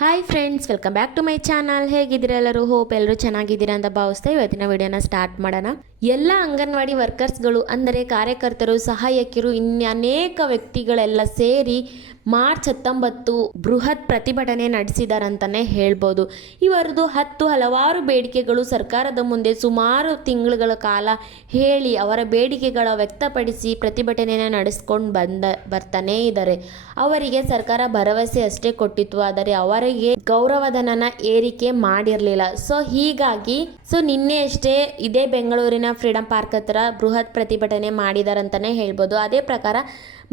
Hi friends, welcome back to my channel. ಹೇಗಿದ್ದೀರಾ ಎಲ್ಲರೂ? Hope ಎಲ್ಲರೂ ಚೆನ್ನಾಗಿದ್ದೀರಾ ಅಂತ ಭಾವಿಸ್ತಾ ಇವತ್ತಿನ ವಿಡಿಯೋನ ಸ್ಟಾರ್ಟ್ ಮಾಡೋಣ. ಎಲ್ಲ ಅಂಗನವಾಡಿ ವರ್ಕರ್ಸ್ಗಳು ಅಂದರೆ ಕಾರ್ಯಕರ್ತರು, ಸಹಾಯಕಿಯರು, ಅನೇಕ ವ್ಯಕ್ತಿಗಳೆಲ್ಲ ಸೇರಿ ಮಾರ್ಚ್ 19 ಬೃಹತ್ ಪ್ರತಿಭಟನೆ ನಡೆಸಿದಾರಂತಲೇ ಹೇಳ್ಬೋದು. ಇವರದು ಹಲವಾರು ಬೇಡಿಕೆಗಳು ಸರ್ಕಾರದ ಮುಂದೆ ಸುಮಾರು ತಿಂಗಳುಗಳ ಕಾಲ ಹೇಳಿ ಅವರ ಬೇಡಿಕೆಗಳ ವ್ಯಕ್ತಪಡಿಸಿ ಪ್ರತಿಭಟನೆಯನ್ನು ನಡೆಸ್ಕೊಂಡು ಬರ್ತಾನೇ ಇದ್ದಾರೆ. ಅವರಿಗೆ ಸರ್ಕಾರ ಭರವಸೆ ಅಷ್ಟೇ ಕೊಟ್ಟಿತ್ತು, ಆದರೆ ಅವರಿಗೆ ಗೌರವಧನನ ಏರಿಕೆ ಮಾಡಿರಲಿಲ್ಲ. ಹೀಗಾಗಿ ನಿನ್ನೆ ಅಷ್ಟೇ ಇದೇ ಬೆಂಗಳೂರಿನ ಫ್ರೀಡಂ ಪಾರ್ಕ್ ಹತ್ರ ಬೃಹತ್ ಪ್ರತಿಭಟನೆ ಮಾಡಿದಾರಂತಲೇ ಹೇಳ್ಬೋದು. ಅದೇ ಪ್ರಕಾರ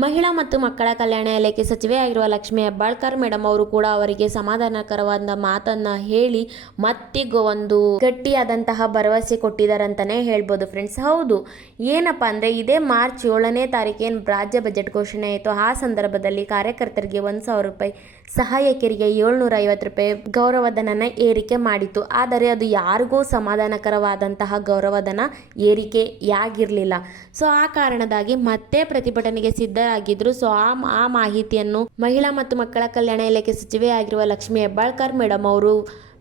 ಮಹಿಳಾ ಮತ್ತು ಮಕ್ಕಳ ಕಲ್ಯಾಣ ಇಲಾಖೆ ಸಚಿವೆ ಆಗಿರುವ ಲಕ್ಷ್ಮೀ ಹೆಬ್ಬಾಳ್ಕರ್ ಮೇಡಮ್ ಅವರು ಕೂಡ ಅವರಿಗೆ ಸಮಾಧಾನಕರವಾದ ಮಾತನ್ನ ಹೇಳಿ ಮತ್ತೆ ಒಂದು ಗಟ್ಟಿಯಾದಂತಹ ಭರವಸೆ ಕೊಟ್ಟಿದ್ದಾರಂತಾನೆ ಹೇಳ್ಬೋದು ಫ್ರೆಂಡ್ಸ್. ಹೌದು, ಏನಪ್ಪಾ ಅಂದ್ರೆ ಇದೇ ಮಾರ್ಚ್ 7ನೇ ತಾರೀಕೇನು ರಾಜ್ಯ ಬಜೆಟ್ ಘೋಷಣೆ ಆಯಿತು. ಆ ಸಂದರ್ಭದಲ್ಲಿ ಕಾರ್ಯಕರ್ತರಿಗೆ 1,000 ರೂಪಾಯಿ, ಸಹಾಯಕಿಯರಿಗೆ 750 ರೂಪಾಯಿ ಗೌರವಧನನ ಏರಿಕೆ ಮಾಡಿತ್ತು. ಆದರೆ ಅದು ಯಾರಿಗೂ ಸಮಾಧಾನಕರವಾದಂತಹ ಗೌರವಧನ ಏರಿಕೆಯಾಗಿರಲಿಲ್ಲ. ಆ ಕಾರಣದಾಗಿ ಮತ್ತೆ ಪ್ರತಿಭಟನೆಗೆ ಸಿದ್ಧರಾಗಿದ್ರು. ಆ ಮಾಹಿತಿಯನ್ನು ಮಹಿಳಾ ಮತ್ತು ಮಕ್ಕಳ ಕಲ್ಯಾಣ ಇಲಾಖೆ ಸಚಿವೆ ಆಗಿರುವ ಲಕ್ಷ್ಮೀ ಹೆಬ್ಬಾಳ್ಕರ್ ಮೇಡಮ್ ಅವರು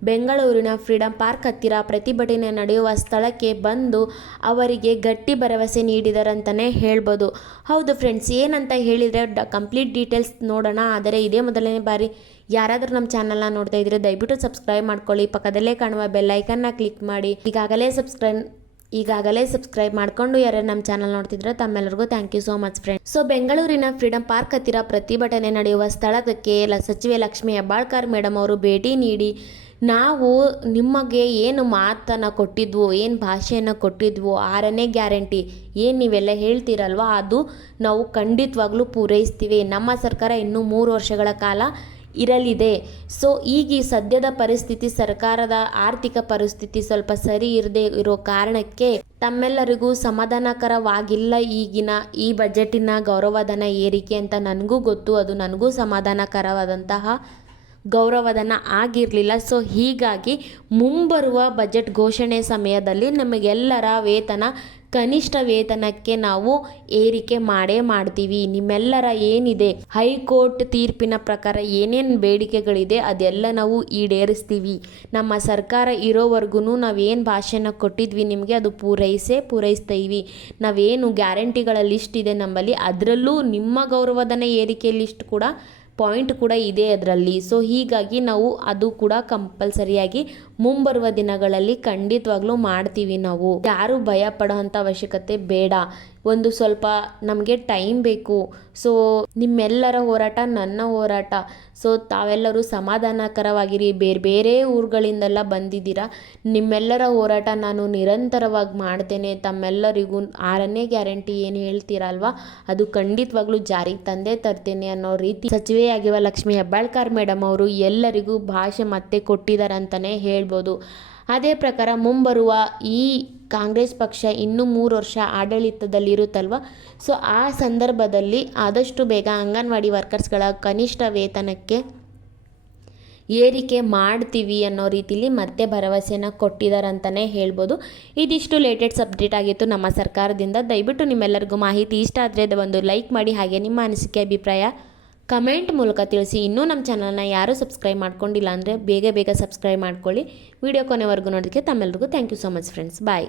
ಬೆಂಗಳೂರಿನ ಫ್ರೀಡಂ ಪಾರ್ಕ್ ಹತ್ತಿರ ಪ್ರತಿಭಟನೆ ನಡೆಯುವ ಸ್ಥಳಕ್ಕೆ ಬಂದು ಅವರಿಗೆ ಗಟ್ಟಿ ಭರವಸೆ ನೀಡಿದರಂತಲೇ ಹೇಳ್ಬೋದು. ಹೌದು ಫ್ರೆಂಡ್ಸ್, ಏನಂತ ಹೇಳಿದರೆ ಕಂಪ್ಲೀಟ್ ಡೀಟೇಲ್ಸ್ ನೋಡೋಣ. ಆದರೆ ಇದೇ ಮೊದಲನೇ ಬಾರಿ ಯಾರಾದರೂ ನಮ್ಮ ಚಾನಲ್ನ ನೋಡ್ತಾ ಇದ್ರೆ ದಯವಿಟ್ಟು ಸಬ್ಸ್ಕ್ರೈಬ್ ಮಾಡ್ಕೊಳ್ಳಿ. ಪಕ್ಕದಲ್ಲೇ ಕಾಣುವ ಬೆಲ್ ಐಕನ್ನ ಕ್ಲಿಕ್ ಮಾಡಿ. ಈಗಾಗಲೇ ಸಬ್ಸ್ಕ್ರೈಬ್ ಮಾಡಿಕೊಂಡು ಯಾರು ನಮ್ಮ ಚಾನಲ್ ನೋಡ್ತಿದ್ರೆ ತಮ್ಮೆಲ್ಲರಿಗೂ thank you so much friends. ಬೆಂಗಳೂರಿನ ಫ್ರೀಡಂ ಪಾರ್ಕ್ ಹತ್ತಿರ ಪ್ರತಿಭಟನೆ ನಡೆಯುವ ಸ್ಥಳಕ್ಕೆ ಸಚಿವೆ ಲಕ್ಷ್ಮೀ ಹೆಬ್ಬಾಳ್ಕರ್ ಮೇಡಮ್ ಅವರು ಭೇಟಿ ನೀಡಿ, ನಾವು ನಿಮಗೆ ಏನು ಮಾತನ್ನು ಕೊಟ್ಟಿದ್ವು, ಏನು ಭಾಷೆಯನ್ನು ಕೊಟ್ಟಿದ್ವು, 6ನೇ ಗ್ಯಾರಂಟಿ ಏನು ನೀವೆಲ್ಲ ಹೇಳ್ತೀರಲ್ವ, ಅದು ನಾವು ಖಂಡಿತವಾಗ್ಲೂ ಪೂರೈಸ್ತೀವಿ. ನಮ್ಮ ಸರ್ಕಾರ ಇನ್ನೂ 3 ವರ್ಷಗಳ ಕಾಲ ಇರಲಿದೆ. ಈಗ ಈ ಸದ್ಯದ ಪರಿಸ್ಥಿತಿ, ಸರ್ಕಾರದ ಆರ್ಥಿಕ ಪರಿಸ್ಥಿತಿ ಸ್ವಲ್ಪ ಸರಿ ಇರದೇ ಇರೋ ಕಾರಣಕ್ಕೆ ತಮ್ಮೆಲ್ಲರಿಗೂ ಸಮಾಧಾನಕರವಾಗಿಲ್ಲ ಈ ಬಜೆಟಿನ ಗೌರವಧನ ಏರಿಕೆ ಅಂತ ನನಗೂ ಗೊತ್ತು. ಅದು ನನಗೂ ಸಮಾಧಾನಕರವಾದಂತಹ ಗೌರವಧನ ಆಗಿರಲಿಲ್ಲ. ಹೀಗಾಗಿ ಮುಂಬರುವ ಬಜೆಟ್ ಘೋಷಣೆ ಸಮಯದಲ್ಲಿ ನಮಗೆಲ್ಲರ ವೇತನ ಕನಿಷ್ಠ ವೇತನಕ್ಕೆ ನಾವು ಏರಿಕೆ ಮಾಡೇ ಮಾಡ್ತೀವಿ. ನಿಮ್ಮೆಲ್ಲರ ಏನಿದೆ ಹೈಕೋರ್ಟ್ ತೀರ್ಪಿನ ಪ್ರಕಾರ ಏನೇನು ಬೇಡಿಕೆಗಳಿದೆ ಅದೆಲ್ಲ ನಾವು ಈಡೇರಿಸ್ತೀವಿ. ನಮ್ಮ ಸರ್ಕಾರ ಇರೋವರೆಗೂ ನಾವೇನು ಭಾಷೆನ ಕೊಟ್ಟಿದ್ವಿ ನಿಮಗೆ ಅದು ಪೂರೈಸ್ತೀವಿ. ನಾವೇನು ಗ್ಯಾರಂಟಿಗಳ ಲಿಸ್ಟ್ ಇದೆ ನಮ್ಮಲ್ಲಿ, ಅದರಲ್ಲೂ ನಿಮ್ಮ ಗೌರವಧನ ಏರಿಕೆ ಲಿಸ್ಟ್ ಕೂಡ ಪಾಯಿಂಟ್ ಕೂಡ ಇದೆ ಅದರಲ್ಲಿ. ಹೀಗಾಗಿ ನಾವು ಅದು ಕೂಡ ಕಂಪಲ್ಸರಿಯಾಗಿ ಮುಂಬರುವ ದಿನಗಳಲ್ಲಿ ಖಂಡಿತವಾಗ್ಲೂ ಮಾಡ್ತೀವಿ. ನಾವು ಯಾರು ಭಯ ಪಡೋ ಅಂಥ ಅವಶ್ಯಕತೆ ಬೇಡ. ಒಂದು ಸ್ವಲ್ಪ ನಮಗೆ ಟೈಮ್ ಬೇಕು. ನಿಮ್ಮೆಲ್ಲರ ಹೋರಾಟ ನನ್ನ ಹೋರಾಟ. ತಾವೆಲ್ಲರೂ ಸಮಾಧಾನಕರವಾಗಿರಿ. ಬೇರೆ ಊರುಗಳಿಂದೆಲ್ಲ ಬಂದಿದ್ದೀರಾ. ನಿಮ್ಮೆಲ್ಲರ ಹೋರಾಟ ನಾನು ನಿರಂತರವಾಗಿ ಮಾಡ್ತೇನೆ. ತಮ್ಮೆಲ್ಲರಿಗೂ 6ನೇ ಗ್ಯಾರಂಟಿ ಏನು ಹೇಳ್ತೀರಲ್ವ ಅದು ಖಂಡಿತವಾಗ್ಲೂ ಜಾರಿಗೆ ತಂದೇ ತರ್ತೇನೆ ಅನ್ನೋ ರೀತಿ ಸಚಿವೆಯಾಗಿರುವ ಲಕ್ಷ್ಮೀ ಹೆಬ್ಬಾಳ್ಕರ್ ಮೇಡಮ್ ಅವರು ಎಲ್ಲರಿಗೂ ಭಾಷೆ ಮತ್ತೆ ಕೊಟ್ಟಿದ್ದಾರೆ ಅಂತಲೇ ಹೇಳ್ಬೋದು. ಅದೇ ಪ್ರಕಾರ ಮುಂಬರುವ ಈ ಕಾಂಗ್ರೆಸ್ ಪಕ್ಷ ಇನ್ನೂ 3 ವರ್ಷ ಆಡಳಿತದಲ್ಲಿರುತ್ತಲ್ವ, ಆ ಸಂದರ್ಭದಲ್ಲಿ ಆದಷ್ಟು ಬೇಗ ಅಂಗನವಾಡಿ ವರ್ಕರ್ಸ್ಗಳ ಕನಿಷ್ಠ ವೇತನಕ್ಕೆ ಏರಿಕೆ ಮಾಡ್ತೀವಿ ಅನ್ನೋ ರೀತಿಲಿ ಮತ್ತೆ ಭರವಸೆನ ಕೊಟ್ಟಿದ್ದಾರೆ ಅಂತಲೇ ಹೇಳ್ಬೋದು. ಇದಿಷ್ಟು ಲೇಟೆಸ್ಟ್ ಅಪ್ಡೇಟ್ ಆಗಿತ್ತು ನಮ್ಮ ಸರ್ಕಾರದಿಂದ. ದಯವಿಟ್ಟು ನಿಮ್ಮೆಲ್ಲರಿಗೂ ಮಾಹಿತಿ ಇಷ್ಟ ಆದರೆ ಒಂದು ಲೈಕ್ ಮಾಡಿ, ಹಾಗೆ ನಿಮ್ಮ ಅನಿಸಿಕೆ ಅಭಿಪ್ರಾಯ ಕಮೆಂಟ್ ಮೂಲಕ ತಿಳಿಸಿ. ಇನ್ನೂ ನಮ್ಮ ಚಾನಲ್ನ ಯಾರೂ ಸಬ್ಸ್ಕ್ರೈಬ್ ಮಾಡ್ಕೊಂಡಿಲ್ಲ ಅಂದರೆ ಬೇಗ ಸಬ್ಸ್ಕ್ರೈಬ್ ಮಾಡ್ಕೊಳ್ಳಿ. ವಿಡಿಯೋ ಕೊನೆವರೆಗೂ ನೋಡೋದಕ್ಕೆ ತಮ್ಮೆಲ್ಲರಿಗೂ thank you so much friends. Bye.